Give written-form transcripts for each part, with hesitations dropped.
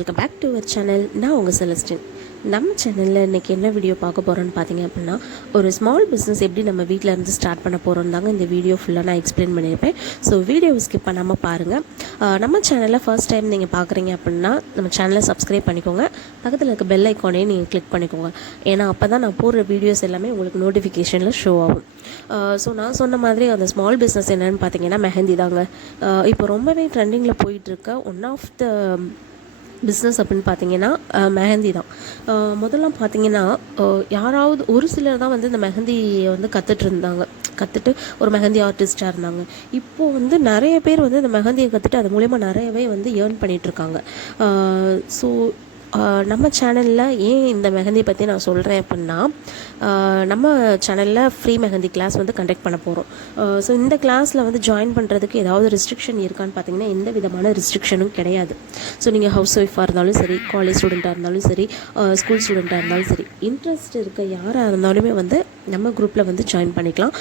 Welcome back to our channel. நான் உங்கள் Celestine. நம்ம சேனலில் இன்றைக்கி என்ன வீடியோ பார்க்க போகிறோன்னு பார்த்தீங்க அப்படின்னா, ஒரு ஸ்மால் பிஸ்னஸ் எப்படி நம்ம வீட்டில் இருந்து ஸ்டார்ட் பண்ண போகிறோம் தாங்க இந்த வீடியோ ஃபுல்லாக நான் எக்ஸ்பிளைன் பண்ணியிருப்பேன். ஸோ வீடியோ ஸ்கிப் பண்ணாமல் பாருங்கள். நம்ம சேனலில் ஃபர்ஸ்ட் டைம் நீங்கள் பார்க்குறீங்க அப்படின்னா நம்ம சேனலை சப்ஸ்கிரைப் பண்ணிக்கோங்க. பக்கத்தில் இருக்க பெல் ஐக்கானையும் நீங்கள் கிளிக் பண்ணிக்கோங்க. ஏன்னா அப்போ தான் நான் போடுற வீடியோஸ் எல்லாமே உங்களுக்கு நோட்டிஃபிகேஷனில் ஷோ ஆகும். ஸோ நான் சொன்ன மாதிரி அந்த ஸ்மால் பிஸ்னஸ் என்னென்னு பார்த்தீங்கன்னா மெஹந்தி தாங்க. இப்போ ரொம்பவே ட்ரெண்டிங்கில் போயிட்டுருக்க ஒன் ஆஃப் த பிஸ்னஸ் அப்படின்னு பார்த்தீங்கன்னா மெஹந்தி தான். முதல்லாம் பார்த்தீங்கன்னா யாராவது ஒரு சிலர் தான் வந்து இந்த மெஹந்தியை வந்து கற்றுட்டு ஒரு மெஹந்தி ஆர்டிஸ்ட்டாக இருந்தாங்க. இப்போது வந்து நிறைய பேர் வந்து இந்த மெஹந்தியை கற்றுட்டு அது மூலயமா நிறையவே வந்து ஏர்ன் பண்ணிகிட்ருக்காங்க. ஸோ நம்ம சேனலில் ஏன் இந்த மெஹந்தி பற்றி நான் சொல்கிறேன் அப்படின்னா, நம்ம சேனலில் ஃப்ரீ மெஹந்தி கிளாஸ் வந்து கண்டக்ட் பண்ண போகிறோம். ஸோ இந்த கிளாஸில் வந்து ஜாயின் பண்ணுறதுக்கு ஏதாவது ரெஸ்ட்ரிக்ஷன் இருக்கான்னு பார்த்தீங்கன்னா எந்த விதமான ரெஸ்ட்ரிக்ஷனும் கிடையாது. ஸோ நீங்கள் ஹவுஸ் ஒய்ஃபாக இருந்தாலும் சரி, காலேஜ் ஸ்டூடெண்ட்டாக இருந்தாலும் சரி, ஸ்கூல் ஸ்டூடெண்ட்டாக இருந்தாலும் சரி, இன்ட்ரெஸ்ட் இருக்க யாராக இருந்தாலுமே வந்து நம்ம குரூப்பில் வந்து ஜாயின் பண்ணிக்கலாம்.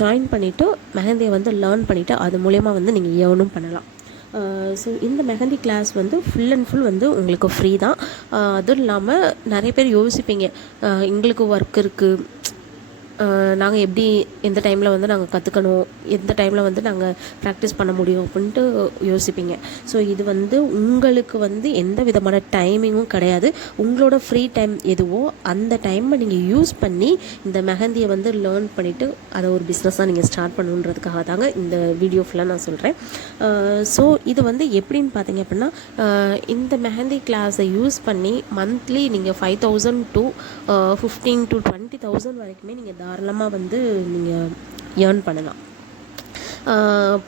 ஜாயின் பண்ணிவிட்டு மெஹந்தியை வந்து லேர்ன் பண்ணிவிட்டு அது மூலயமா வந்து நீங்கள் ஏர்னும் பண்ணலாம். ஸோ இந்த மெஹந்தி கிளாஸ் வந்து ஃபுல் அண்ட் ஃபுல் வந்து உங்களுக்கு ஃப்ரீ தான். அதுவும் இல்லாமல் நிறைய பேர் யோசிப்பீங்க, எங்களுக்கு ஒர்க் இருக்குது, நாங்கள் எப்படி எந்த டைமில் வந்து நாங்கள் கற்றுக்கணும், எந்த டைமில் வந்து நாங்கள் ப்ராக்டிஸ் பண்ண முடியும் அப்படின்ட்டு யோசிப்பீங்க. ஸோ இது வந்து உங்களுக்கு வந்து எந்த விதமான டைமிங்கும் கிடையாது. உங்களோட ஃப்ரீ டைம் எதுவோ அந்த டைமை நீங்கள் யூஸ் பண்ணி இந்த மெஹந்தியை வந்து லேர்ன் பண்ணிவிட்டு அதை ஒரு பிஸ்னஸாக நீங்கள் ஸ்டார்ட் பண்ணணுன்றதுக்காக தாங்க இந்த வீடியோ ஃபுல்லாக நான் சொல்கிறேன். ஸோ இது வந்து எப்படின்னு பார்த்தீங்க அப்படின்னா, இந்த மெஹந்தி கிளாஸை யூஸ் பண்ணி மந்த்லி நீங்கள் 5,000 to 15,000 to 20,000 வரைக்குமே நீங்கள் தாராளமாக வந்து நீங்கள் ஏர்ன் பண்ணலாம்.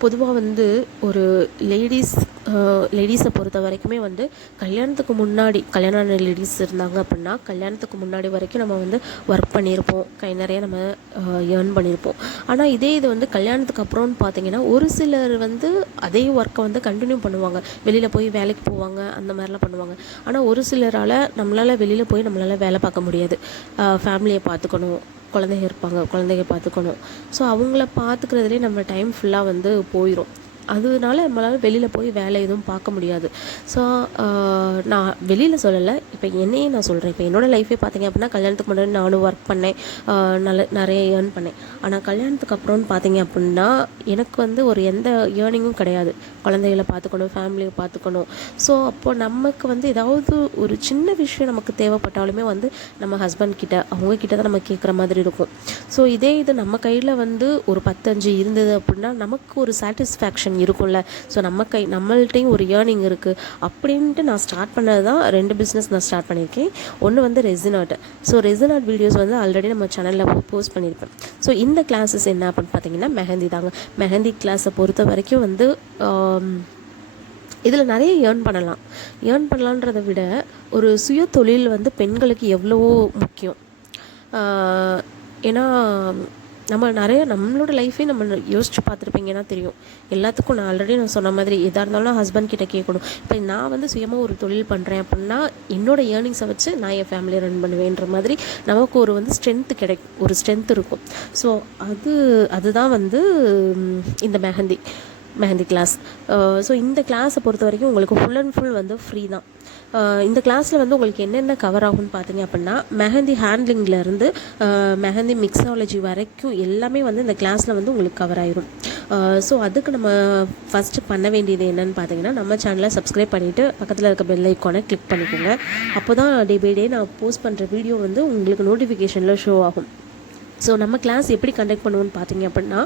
பொதுவாக வந்து ஒரு லேடிஸை பொறுத்த வரைக்குமே வந்து கல்யாணத்துக்கு முன்னாடி கல்யாண லேடிஸ் இருந்தாங்க அப்படின்னா கல்யாணத்துக்கு முன்னாடி வரைக்கும் நம்ம வந்து ஒர்க் பண்ணியிருப்போம், கை நிறைய நம்ம ஏர்ன் பண்ணியிருப்போம். ஆனால் இது வந்து கல்யாணத்துக்கு அப்புறம்னு பார்த்தீங்கன்னா ஒரு சிலர் வந்து அதே ஒர்க்கை வந்து கண்டினியூ பண்ணுவாங்க, வெளியில் போய் வேலைக்கு போவாங்க, அந்த மாதிரிலாம் பண்ணுவாங்க. ஆனால் ஒரு சிலரால் நம்மளால் வெளியில் போய் நம்மளால் வேலை பார்க்க முடியாது, ஃபேமிலியை பார்த்துக்கணும், குழந்தைங்க பார்த்துக்கணும். ஸோ அவங்கள பார்த்துக்கிறதுலேயே நம்ம டைம் ஃபுல்லாக வந்து போயிடும். அதனால நம்மளால் வெளியில் போய் வேலை எதுவும் பார்க்க முடியாது. ஸோ நான் வெளியில் சொல்லலை, இப்போ என்னையே நான் சொல்கிறேன். இப்போ என்னோடய லைஃபே பார்த்தீங்க அப்படின்னா கல்யாணத்துக்கு முன்னாடி நானும் ஒர்க் பண்ணேன், நிறைய ஏர்ன் பண்ணேன். ஆனால் கல்யாணத்துக்கு அப்புறம்னு பார்த்தீங்க அப்படின்னா எனக்கு வந்து ஒரு எந்த ஏர்னிங்கும் கிடையாது. குழந்தைகளை பார்த்துக்கணும், ஃபேமிலியை பார்த்துக்கணும். ஸோ அப்போது நமக்கு வந்து ஏதாவது ஒரு சின்ன விஷயம் நமக்கு தேவைப்பட்டாலுமே வந்து நம்ம ஹஸ்பண்ட் கிட்ட அவங்கக்கிட்ட தான் நம்ம கேட்குற மாதிரி இருக்கும். ஸோ இது நம்ம கையில் வந்து ஒரு 10-5 இருந்தது அப்படின்னா நமக்கு ஒரு சாட்டிஸ்ஃபேக்ஷன் இருக்கும்ல. ஸோ நம்மள்ட்டையும் ஒரு ஏர்னிங் இருக்குது அப்படின்ட்டு நான் ஸ்டார்ட் பண்ணது தான் 2 பிஸ்னஸ் நான் ஸ்டார்ட் பண்ணியிருக்கேன். ஒன்று வந்து resin art. So resin art videos வந்து ஆல்ரெடி நம்ம சேனலில் போஸ்ட் பண்ணியிருப்பேன். ஸோ இந்த கிளாஸஸ் என்ன அப்படின்னு பார்த்தீங்கன்னா மெஹந்தி தாங்க. மெஹந்தி கிளாஸை பொறுத்த வரைக்கும் வந்து இதில் நிறைய ஏர்ன் பண்ணலான்றதை விட ஒரு சுய தொழில் வந்து பெண்களுக்கு எவ்வளவோ முக்கியம். ஏன்னா நம்மளோட லைஃபே நம்ம யோசிச்சு பார்த்துருப்பீங்கன்னா தெரியும். எல்லாத்துக்கும் நான் ஆல்ரெடி சொன்ன மாதிரி எதாக இருந்தாலும் ஹஸ்பண்ட் கிட்ட கேட்கணும். இப்போ நான் வந்து சுயமாக ஒரு தொழில் பண்ணுறேன் அப்படின்னா என்னோடய ஏர்னிங்ஸை வச்சு நான் என் ஃபேமிலியை ரன் பண்ணுவேன்ற மாதிரி நமக்கு ஒரு வந்து ஸ்ட்ரென்த் இருக்கும். ஸோ அதுதான் வந்து இந்த மெஹந்தி கிளாஸ். ஸோ இந்த கிளாஸை பொறுத்த வரைக்கும் உங்களுக்கு ஃபுல் அண்ட் ஃபுல் வந்து ஃப்ரீ தான். இந்த கிளாஸில் வந்து உங்களுக்கு என்னென்ன கவர் ஆகும்னு பார்த்தீங்க அப்படின்னா மெஹந்தி ஹேண்ட்லிங்லேருந்து மெஹந்தி மிக்ஸாலஜி வரைக்கும் எல்லாமே வந்து இந்த கிளாஸில் வந்து உங்களுக்கு கவர் ஆயிரும். ஸோ அதுக்கு நம்ம ஃபஸ்ட்டு பண்ண வேண்டியது என்னென்னு பார்த்தீங்கன்னா நம்ம சேனலை சப்ஸ்கிரைப் பண்ணிவிட்டு பக்கத்தில் இருக்க பெல் ஐக்கானை கிளிக் பண்ணிக்கோங்க. அப்போ தான் டே பை டே நான் போஸ்ட் பண்ணுற வீடியோ வந்து உங்களுக்கு நோட்டிஃபிகேஷனில் ஷோ ஆகும். ஸோ நம்ம கிளாஸ் எப்படி கண்டக்ட் பண்ணுவோன்னு பார்த்தீங்க அப்படின்னா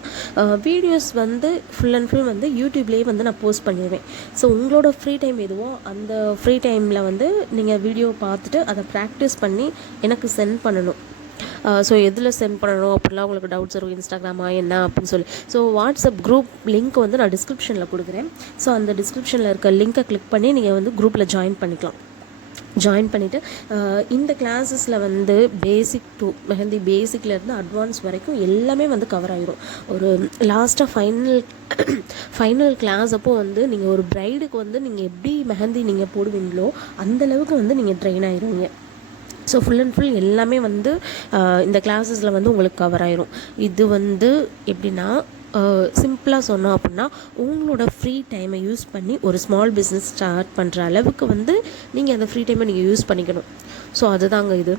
வீடியோஸ் வந்து ஃபுல் அண்ட் ஃபுல் வந்து யூடியூப்லேயே வந்து நான் போஸ்ட் பண்ணிடுவேன். ஸோ உங்களோட ஃப்ரீ டைம் எதுவோ அந்த ஃப்ரீ டைமில் வந்து நீங்கள் வீடியோ பார்த்துட்டு அதை ப்ராக்டிஸ் பண்ணி எனக்கு சென்ட் பண்ணணும். ஸோ எதில் சென்ட் பண்ணணும் அப்படிலாம் உங்களுக்கு டவுட்ஸ் இருக்கும், இன்ஸ்டாகிராமா என்ன அப்படின்னு சொல்லி. ஸோ வாட்ஸ்அப் குரூப் லிங்க் வந்து நான் டிஸ்கிரிப்ஷனில் கொடுக்குறேன். ஸோ அந்த டிஸ்கிரிப்ஷனில் இருக்க லிங்க்கை கிளிக் பண்ணி நீங்கள் வந்து குரூப்பில் ஜாயின் பண்ணிவிட்டு இந்த கிளாஸஸில் வந்து பேசிக் டு மெஹந்தி பேசிக்லேருந்து அட்வான்ஸ் வரைக்கும் எல்லாமே வந்து கவர் ஆகிரும். ஒரு லாஸ்ட்டாக ஃபைனல் கிளாஸ் அப்போது வந்து நீங்கள் ஒரு ப்ரைடுக்கு வந்து நீங்கள் எப்படி மெஹந்தி நீங்கள் போடுவீங்களோ அந்தளவுக்கு வந்து நீங்கள் ட்ரெயின் ஆகிருவீங்க. ஸோ ஃபுல் அண்ட் ஃபுல் எல்லாமே வந்து இந்த கிளாஸஸில் வந்து உங்களுக்கு கவர் ஆயிரும். இது வந்து எப்படின்னா சிம்பிளாக சொன்னோம் அப்படின்னா உங்களோட ஃப்ரீ டைமை யூஸ் பண்ணி ஒரு ஸ்மால் பிஸ்னஸ் ஸ்டார்ட் பண்ணுற அளவுக்கு வந்து நீங்கள் அந்த ஃப்ரீ டைமை நீங்கள் யூஸ் பண்ணிக்கணும். ஸோ அதுதாங்க இது.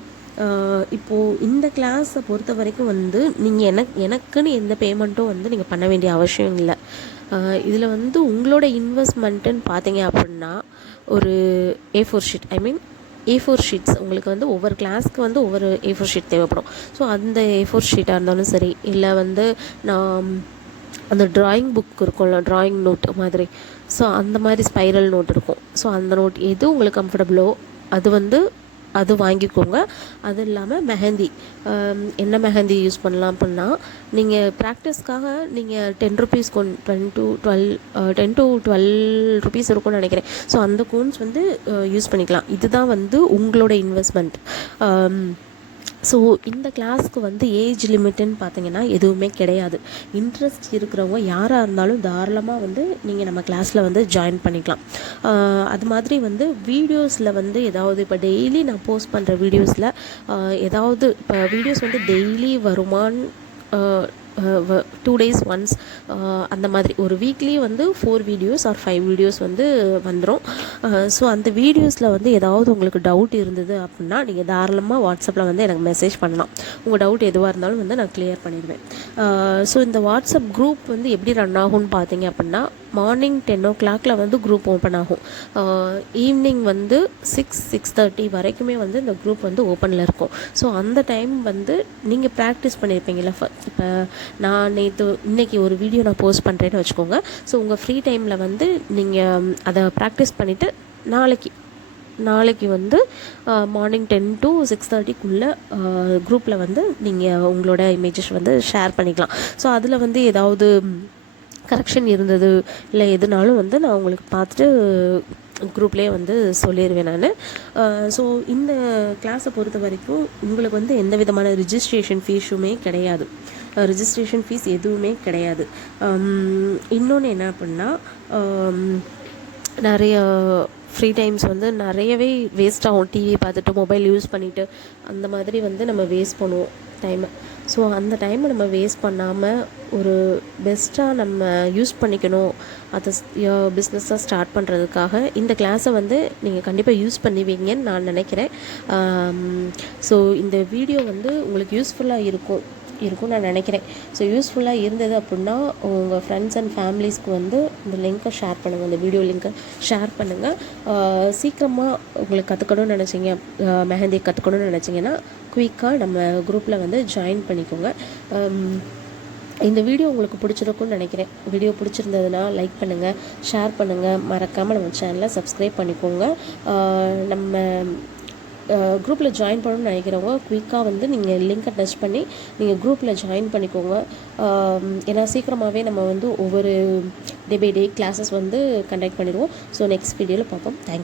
இப்போது இந்த கிளாஸை பொறுத்த வரைக்கும் வந்து நீங்கள் எனக்குன்னு எந்த பேமெண்ட்டும் வந்து நீங்கள் பண்ண வேண்டிய அவசியம் இல்லை. இதில் வந்து உங்களோட இன்வெஸ்ட்மெண்ட்டுன்னு பார்த்தீங்க அப்படின்னா ஒரு A4 ஷீட், A4 ஷீட்ஸ் உங்களுக்கு வந்து ஒவ்வொரு கிளாஸ்க்கு வந்து ஒவ்வொரு A4 ஷீட் தேவைப்படும். ஸோ அந்த A4 ஷீட்டாக இருந்தாலும் சரி, இல்லை வந்து நான் அந்த ட்ராயிங் புக் இருக்கும்ல, ட்ராயிங் நோட் மாதிரி, ஸோ அந்த மாதிரி ஸ்பைரல் நோட் இருக்கும். ஸோ அந்த நோட் எது உங்களுக்கு கம்ஃபர்டபுளோ அது வாங்கிக்கோங்க. அது இல்லாமல் மெஹந்தி, என்ன மெஹந்தி யூஸ் பண்ணலாம் அப்படின்னா, நீங்கள் ப்ராக்டிஸ்க்காக நீங்கள் 10 ருபீஸ் 10 to 12 ருபீஸ் இருக்கும்னு நினைக்கிறேன். ஸோ அந்த கோன்ஸ் வந்து யூஸ் பண்ணிக்கலாம். இதுதான் வந்து உங்களோட இன்வெஸ்ட்மெண்ட். ஸோ இந்த கிளாஸ்க்கு வந்து ஏஜ் லிமிட்டுன்னு பார்த்தீங்கன்னா எதுவுமே கிடையாது. இன்ட்ரெஸ்ட் இருக்கிறவங்க யாராக இருந்தாலும் தாராளமாக வந்து நீங்கள் நம்ம கிளாஸில் வந்து ஜாயின் பண்ணிக்கலாம். அது மாதிரி வந்து வீடியோஸில் வந்து ஏதாவது இப்போ டெய்லி நான் போஸ்ட் பண்ணுற வீடியோஸில் ஏதாவது இப்போ வீடியோஸ் வந்து டெய்லி வருமான்னு 2 days ஒன்ஸ் அந்த மாதிரி ஒரு வீக்லி வந்து 4 வீடியோஸ் ஆர் 5 வீடியோஸ் வந்து வந்துடும். ஸோ அந்த வீடியோஸில் வந்து ஏதாவது உங்களுக்கு டவுட் இருந்தது அப்படின்னா நீங்கள் தாராளமாக வாட்ஸ்அப்பில் வந்து எனக்கு மெசேஜ் பண்ணலாம். உங்கள் டவுட் எதுவாக இருந்தாலும் வந்து நான் கிளியர் பண்ணிடுவேன். ஸோ இந்த வாட்ஸ்அப் குரூப் வந்து எப்படி ரன் ஆகும்னு பார்த்தீங்க அப்படின்னா, மார்னிங் 10 o'clock வந்து குரூப் ஓப்பன் ஆகும். ஈவினிங் வந்து 6-6:30 வரைக்குமே வந்து இந்த குரூப் வந்து ஓப்பனில் இருக்கும். ஸோ அந்த டைம் வந்து நீங்கள் ப்ராக்டிஸ் பண்ணியிருப்பீங்களா, இப்போ நான் இன்றைக்கி ஒரு வீடியோ நான் போஸ்ட் பண்ணுறேன்னு வச்சுக்கோங்க. ஸோ உங்கள் ஃப்ரீ டைமில் வந்து நீங்கள் அதை ப்ராக்டிஸ் பண்ணிவிட்டு நாளைக்கு வந்து மார்னிங் 10 to 6:30 குரூப்பில் வந்து நீங்கள் உங்களோட இமேஜஸ் வந்து ஷேர் பண்ணிக்கலாம். ஸோ அதில் வந்து ஏதாவது கரெக்ஷன் இருந்தது இல்லை எதுனாலும் வந்து நான் உங்களுக்கு பார்த்துட்டு குரூப்லேயே வந்து சொல்லிடுவேன் நான். ஸோ இந்த கிளாஸை பொறுத்த வரைக்கும் உங்களுக்கு வந்து எந்த விதமான ரிஜிஸ்ட்ரேஷன் ஃபீஸுமே கிடையாது. ரிஜிஸ்ட்ரேஷன் ஃபீஸ் எதுவுமே கிடையாது. இன்னொன்று என்ன அப்படின்னா, நிறைய ஃப்ரீ டைம்ஸ் வந்து நிறையவே வேஸ்ட் ஆகும். டிவி பார்த்துட்டு மொபைல் யூஸ் பண்ணிவிட்டு அந்த மாதிரி வந்து நம்ம வேஸ்ட் பண்ணுவோம் டைமை. ஸோ அந்த டைமை நம்ம வேஸ்ட் பண்ணாமல் ஒரு பெஸ்ட்டாக நம்ம யூஸ் பண்ணிக்கணும். அதை பிஸ்னஸாக ஸ்டார்ட் பண்ணுறதுக்காக இந்த கிளாஸை வந்து நீங்கள் கண்டிப்பாக யூஸ் பண்ணுவீங்கன்னு நான் நினைக்கிறேன். ஸோ இந்த வீடியோ வந்து உங்களுக்கு யூஸ்ஃபுல்லாக இருக்கும்னு நான் நினைக்கிறேன். ஸோ யூஸ்ஃபுல்லாக இருந்தது அப்படின்னா உங்கள் ஃப்ரெண்ட்ஸ் அண்ட் ஃபேமிலிஸ்க்கு வந்து இந்த லிங்க்கை ஷேர் பண்ணுங்கள், இந்த வீடியோ லிங்க்கை ஷேர் பண்ணுங்கள். சீக்கிரமாக உங்களுக்கு கற்றுக்கணும்னு நினச்சிங்க, மெஹந்தி கற்றுக்கணும்னு நினச்சிங்கன்னா குயிக்காக நம்ம குரூப்பில் வந்து ஜாயின் பண்ணிக்கோங்க. இந்த வீடியோ உங்களுக்கு பிடிச்சிருக்குன்னு நினைக்கிறேன். வீடியோ பிடிச்சிருந்ததுன்னா லைக் பண்ணுங்கள், ஷேர் பண்ணுங்கள், மறக்காமல் நம்ம சேனலை சப்ஸ்கிரைப் பண்ணிக்கோங்க. நம்ம குரூப்பில் ஜாயின் பண்ணணும்னு நினைக்கிறவங்க குயிக்காக வந்து நீங்கள் லிங்கை டச் பண்ணி நீங்கள் குரூப்பில் ஜாயின் பண்ணிக்கோங்க. ஏன்னா சீக்கிரமாகவே நம்ம வந்து ஒவ்வொரு டே பை டே கிளாஸஸ் வந்து கண்டக்ட் பண்ணிடுவோம். ஸோ நெக்ஸ்ட் வீடியோவில் பார்ப்போம். தேங்க்யூ.